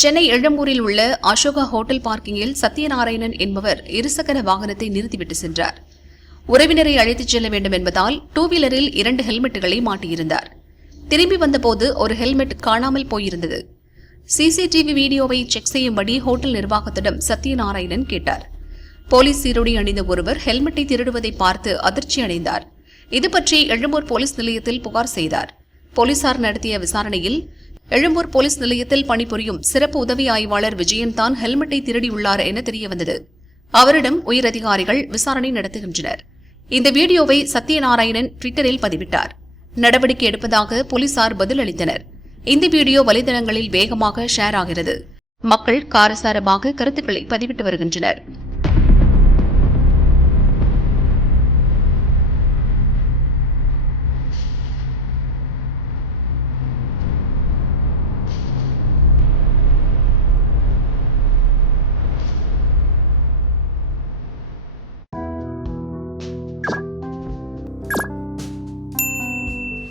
சென்னை எழும்பூரில் உள்ள அசோகா ஹோட்டல் பார்க்கிங்கில் சத்யநாராயணன் என்பவர் இருசக்கர வாகனத்தை நிறுத்திவிட்டு சென்றார். உறவினரை அழைத்துச் செல்ல வேண்டும் என்பதால் டூ வீலரில் இரண்டு ஹெல்மெட்டுகளை மாட்டியிருந்தார். திரும்பி வந்தபோது ஒரு ஹெல்மெட் காணாமல் போயிருந்தது. சிசிடிவி வீடியோவை செக் செய்யும்படி ஹோட்டல் நிர்வாகத்திடம் சத்யநாராயணன் கேட்டார். போலீஸ் சீருடை அணிந்த ஒருவர் ஹெல்மெட்டை திருடுவதை பார்த்து அதிர்ச்சி அடைந்தார். இது பற்றி எழும்பூர் போலீஸ் நிலையத்தில் புகார் செய்தார். போலீசார் நடத்திய விசாரணையில் எழும்பூர் போலீஸ் நிலையத்தில் பணிபுரியும் சிறப்பு உதவி ஆய்வாளர் விஜயன் தான் ஹெல்மெட்டை திருடியுள்ளார் என தெரியவந்தது. அவரிடம் உயரதிகாரிகள் விசாரணை நடத்துகின்றனர். இந்த வீடியோவை சத்யநாராயணன் ட்விட்டரில் பதிவிட்டார். நடவடிக்கை எடுப்பதாக போலீசார் பதிலளித்தனர். இந்த வீடியோ வலைதளங்களில் வேகமாக ஷேர் ஆகிறது. மக்கள் காரசாரமாக கருத்துக்களை பதிவிட்டு வருகின்றனர்.